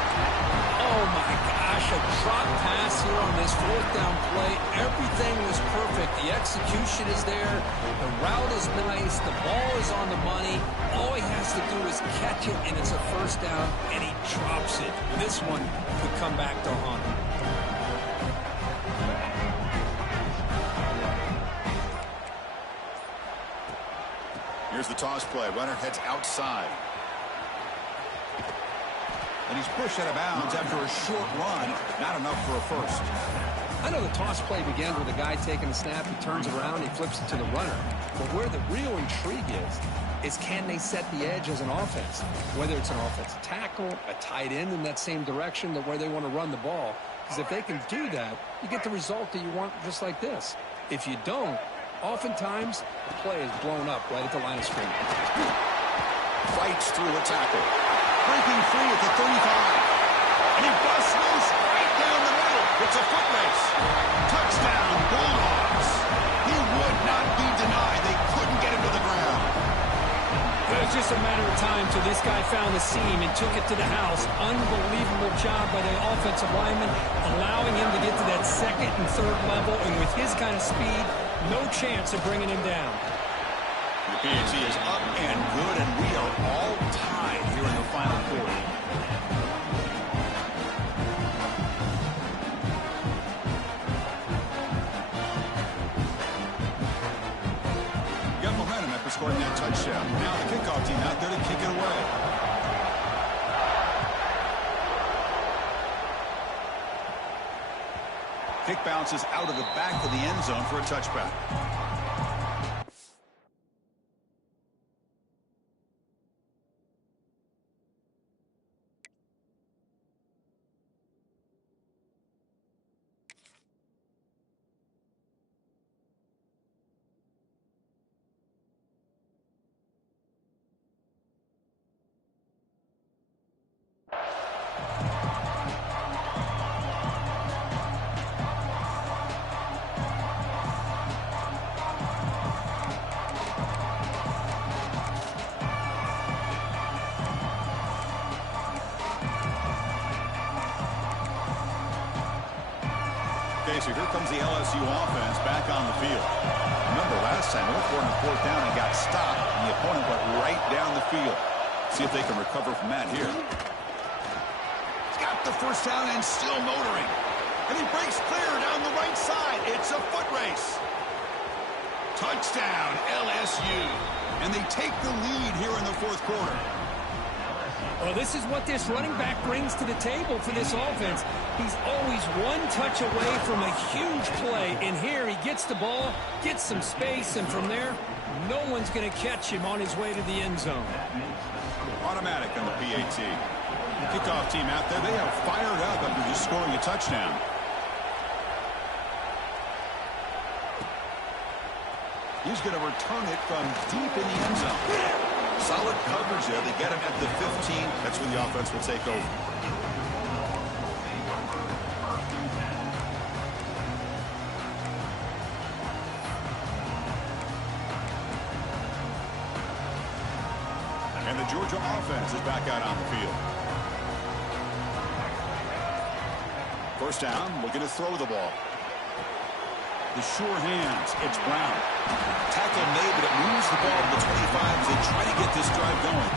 Oh, my gosh, a drop pass here on this 4th down play. Everything was perfect. The execution is there. The route is nice. The ball is on the money. All he has to do is catch it, and it's a 1st down, and he drops it. This one could come back to haunt him. Here's the toss play. Runner heads outside. And he's pushed out of bounds after a short run. Not enough for a first. I know the toss play begins with a guy taking a snap. He turns around. He flips it to the runner. But where the real intrigue is can they set the edge as an offense? Whether it's an offensive tackle, a tight end in that same direction that where they want to run the ball. Because if they can do that, you get the result that you want just like this. If you don't, oftentimes the play is blown up right at the line of scrimmage. Fights through a tackle. Breaking free at the 35. And he busts loose right down the middle. It's a foot race. Touchdown, Bulldogs. He would not be denied. They couldn't get him to the ground. It was just a matter of time till this guy found the seam and took it to the house. Unbelievable job by the offensive lineman, allowing him to get to that 2nd and 3rd level. And with his kind of speed, no chance of bringing him down. The PAT is up and good, and we are all tied here in the final quarter. Got momentum after scoring that touchdown. Now the kickoff team out there to kick it away. Kick bounces out of the back of the end zone for a touchback. Okay, so here comes the LSU offense back on the field. Remember last time, they were on 4th down and got stopped, and the opponent went right down the field. See if they can recover from that here. He's got the 1st down and still motoring. And he breaks clear down the right side. It's a foot race. Touchdown, LSU. And they take the lead here in the 4th quarter. Well, this is what this running back brings to the table for this offense. He's always one touch away from a huge play. And here he gets the ball, gets some space, and from there, no one's going to catch him on his way to the end zone. Automatic on the PAT. The kickoff team out there, they are fired up after just scoring a touchdown. He's going to return it from deep in the end zone. Solid coverage there. They get him at the 15. That's when the offense will take over. And the Georgia offense is back out on the field. 1st down, looking to throw the ball. The sure hands, it's Brown. Tackle made, but it moves the ball to the 25 as they try to get this drive going.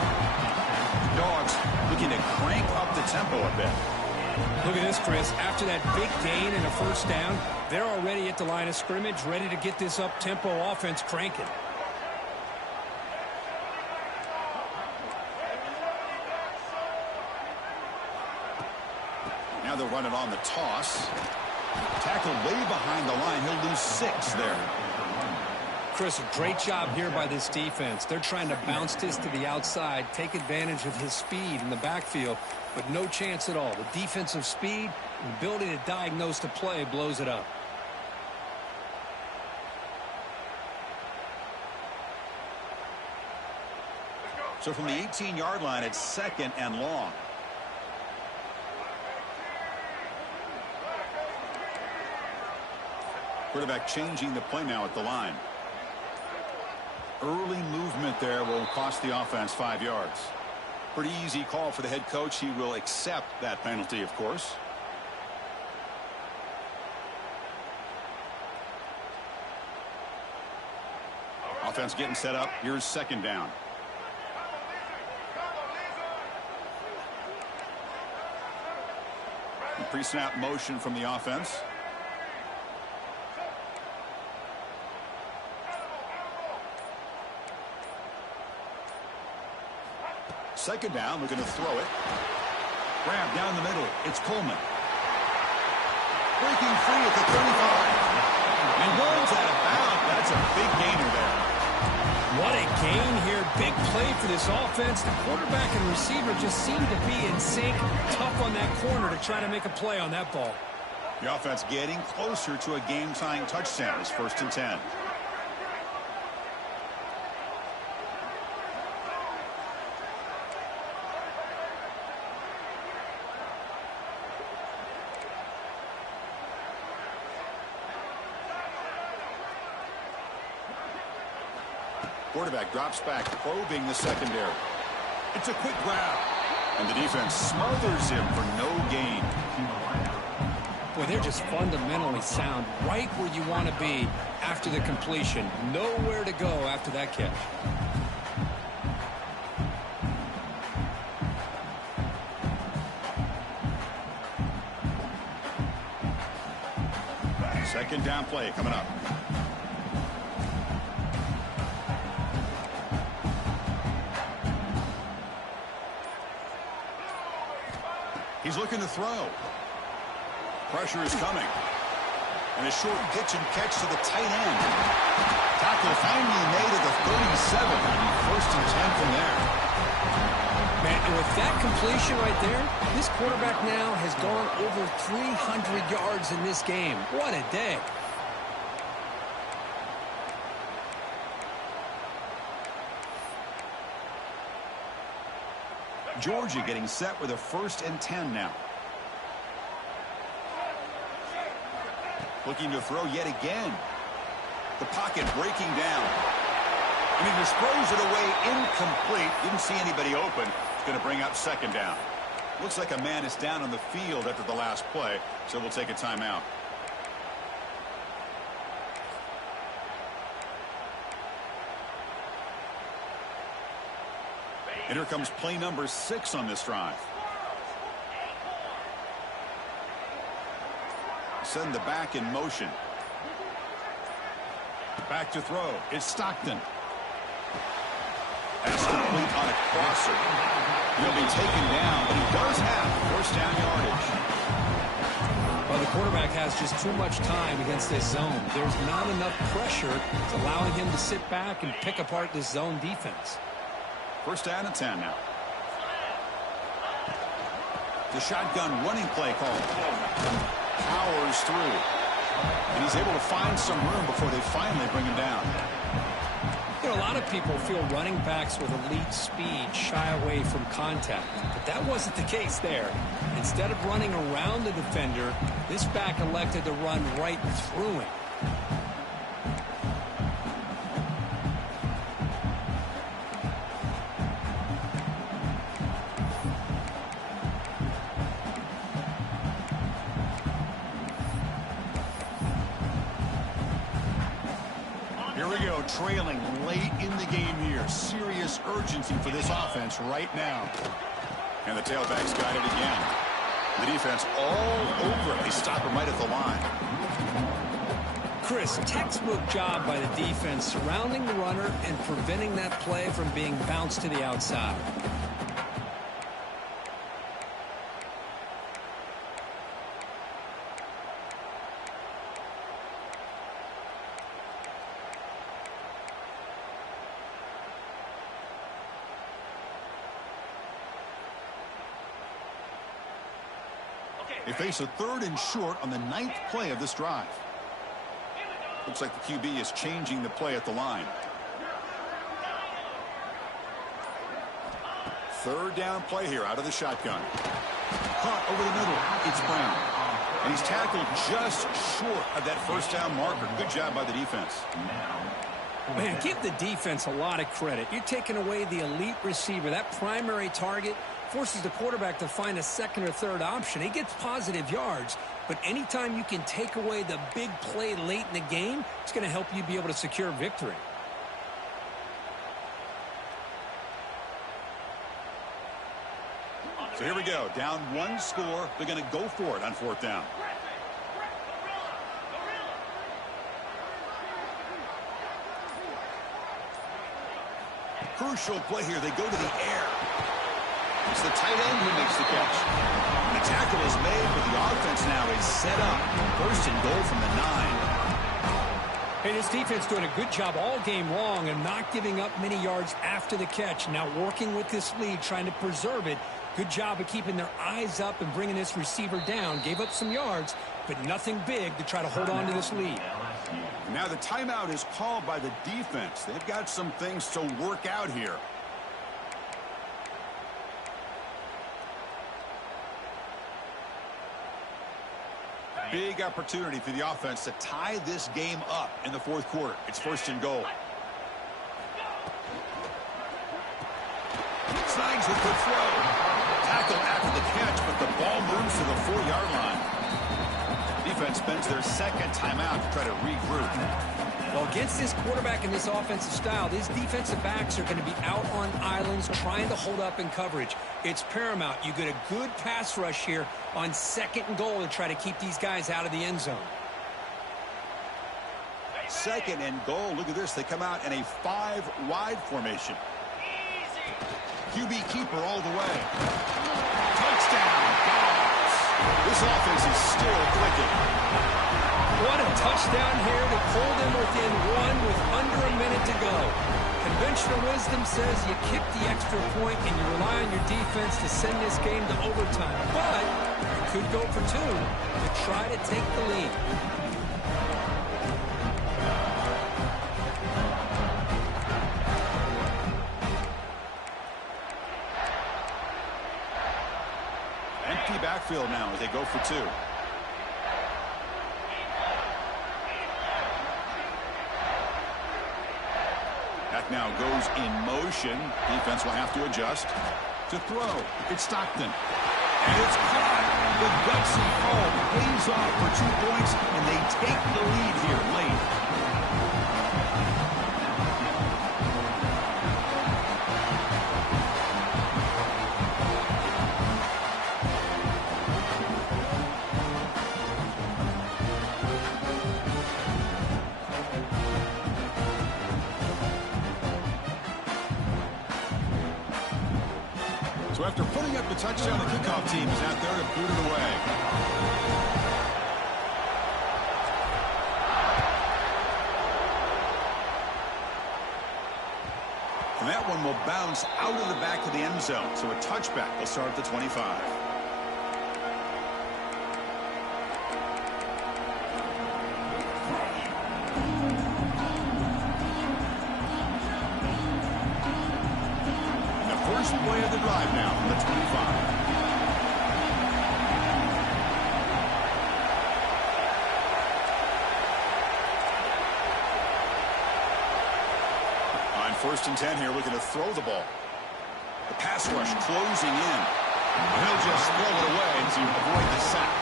Dogs looking to crank up the tempo a bit. Look at this, Chris. After that big gain and a 1st down, they're already at the line of scrimmage, ready to get this up-tempo offense cranking. Now they'll run it on the toss. Tackle way behind the line. He'll lose 6 there. Chris, a great job here by this defense. They're trying to bounce this to the outside, take advantage of his speed in the backfield, but no chance at all. The defensive speed and ability to diagnose the play blows it up. So from the 18-yard line, it's 2nd and long. Quarterback changing the play now at the line. Early movement there will cost the offense 5 yards. Pretty easy call for the head coach. He will accept that penalty, of course. Offense getting set up. Here's 2nd down. Pre-snap motion from the offense. Second down, looking to throw it. Grab down the middle. It's Coleman. Breaking free at the 35. And runs out of bounds. That's a big gainer there. What a gain here. Big play for this offense. The quarterback and receiver just seem to be in sync. Tough on that corner to try to make a play on that ball. The offense getting closer to a game-tying touchdown. It's 1st and 10. Quarterback drops back, probing the secondary. It's a quick grab. And the defense smothers him for no gain. Boy, they're just fundamentally sound right where you want to be after the completion. Nowhere to go after that catch. Second down play coming up. He's looking to throw. Pressure is coming. And a short pitch and catch to the tight end. Tackle finally made at the 37. 1st and 10 from there. Man, and with that completion right there, this quarterback now has gone over 300 yards in this game. What a day. Georgia getting set with a 1st and 10 now. Looking to throw yet again. The pocket breaking down. And he just throws it away incomplete. Didn't see anybody open. It's going to bring up 2nd down. Looks like a man is down on the field after the last play, so we'll take a timeout. And here comes play number 6 on this drive. Send the back in motion. Back to throw. It's Stockton. That's complete on a crosser. He'll be taken down, but he does have 1st down yardage. Well, the quarterback has just too much time against this zone. There's not enough pressure. It's allowing him to sit back and pick apart this zone defense. 1st down and 10 now. The shotgun running play call. Powers through. And he's able to find some room before they finally bring him down. You know, a lot of people feel running backs with elite speed shy away from contact. But that wasn't the case there. Instead of running around the defender, this back elected to run right through him. Trailing late in the game here. Serious urgency for this offense right now. And the tailback's got it again. The defense all over it. They stop him right at the line. Chris, textbook job by the defense surrounding the runner and preventing that play from being bounced to the outside. They face a 3rd and short on the 9th play of this drive. Looks like the QB is changing the play at the line. Third down play here out of the shotgun. Caught over the middle. It's Brown. And he's tackled just short of that first down marker. Good job by the defense. Man, give the defense a lot of credit. You're taking away the elite receiver. That primary target forces the quarterback to find a second or third option. He gets positive yards, but anytime you can take away the big play late in the game, it's going to help you be able to secure victory. So here we go. Down one score. They're going to go for it on fourth down. Crucial play here. They go to the air. It's the tight end who makes the catch. The tackle is made, but the offense now is set up. First and goal from the 9. Hey, this defense doing a good job all game long and not giving up many yards after the catch. Now working with this lead, trying to preserve it. Good job of keeping their eyes up and bringing this receiver down. Gave up some yards, but nothing big to try to hold on to this lead. Now the timeout is called by the defense. They've got some things to work out here. Big opportunity for the offense to tie this game up in the fourth quarter. It's first and goal. Signs with good throw. Tackle after the catch, but the ball moves to the 4-yard line. Defense spends their second timeout to try to regroup. Well, against this quarterback and this offensive style, these defensive backs are going to be out on islands trying to hold up in coverage. It's paramount. You get a good pass rush here on second and goal to try to keep these guys out of the end zone. Second and goal. Look at this. They come out in a 5-wide formation. QB keeper all the way. Touchdown. Dogs. This offense is still clicking. What a touchdown here to pull them within one with under a minute to go. Conventional wisdom says you kick the extra point and you rely on your defense to send this game to overtime. But you could go for two to try to take the lead. Empty backfield now as they go for two. That now goes in motion. Defense will have to adjust. To throw, it's Stockton. And it's caught. The gutsy call pays off for 2 points, and they take the lead here late. So after putting up the touchdown, the kickoff team is out there to boot it away. And that one will bounce out of the back of the end zone. So a touchback will start at the 25. First play of the drive now from the 25. On first and 10 here, looking to throw the ball. The pass rush closing in. And he'll just throw it away to avoid the sack.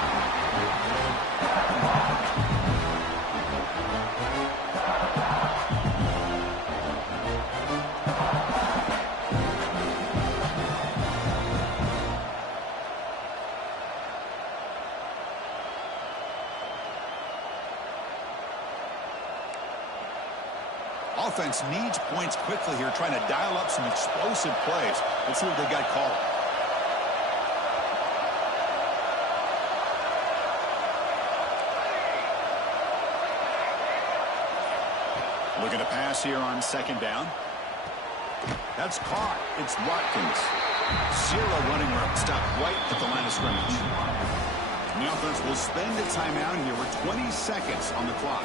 Offense needs points quickly here, trying to dial up some explosive plays. Let's see what they got called. Looking to pass here on second down. That's caught. It's Watkins. Zero running room. Stopped right at the line of scrimmage. And the offense will spend a timeout here with 20 seconds on the clock.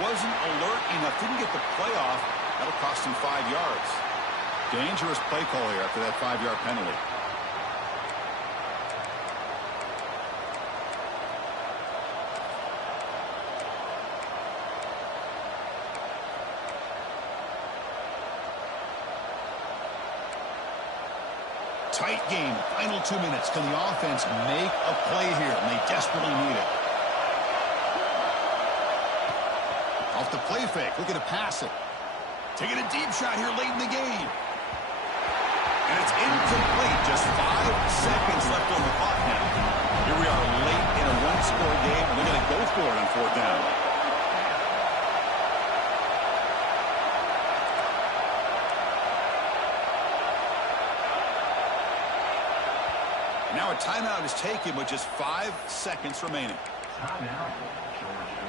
wasn't alert enough, didn't get the play off. That'll cost him 5 yards. Dangerous play call here after that 5-yard penalty. Tight game. Final 2 minutes. Can the offense make a play here? And they desperately need it. Off the play fake. Looking to pass it. Taking a deep shot here late in the game. And it's incomplete. Just 5 seconds left on the clock now. Here we are late in a one-score game, and they're going to go for it on 4th down. Now a timeout is taken with just 5 seconds remaining. Timeout, Georgia.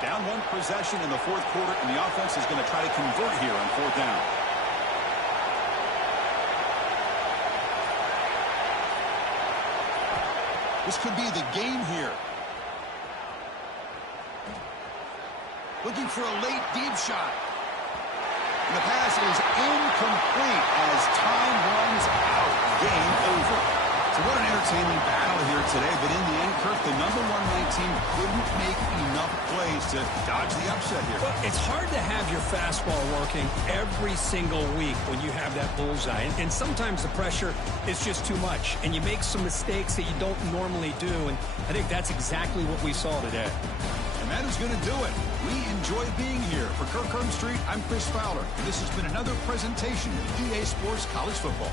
Down 1 possession in the 4th quarter, and the offense is going to try to convert here on 4th down. This could be the game here. Looking for a late deep shot. And the pass is incomplete as time runs out. Game over. So what an entertaining battle here today. But in the end, Kirk, the number 1 ranked team couldn't make enough plays to dodge the upset here. Well, it's hard to have your fastball working every single week when you have that bullseye. And sometimes the pressure is just too much. And you make some mistakes that you don't normally do. And I think that's exactly what we saw today. And that is going to do it. We enjoyed being here. For Kirk Herbstreit, I'm Chris Fowler. And this has been another presentation of EA Sports College Football.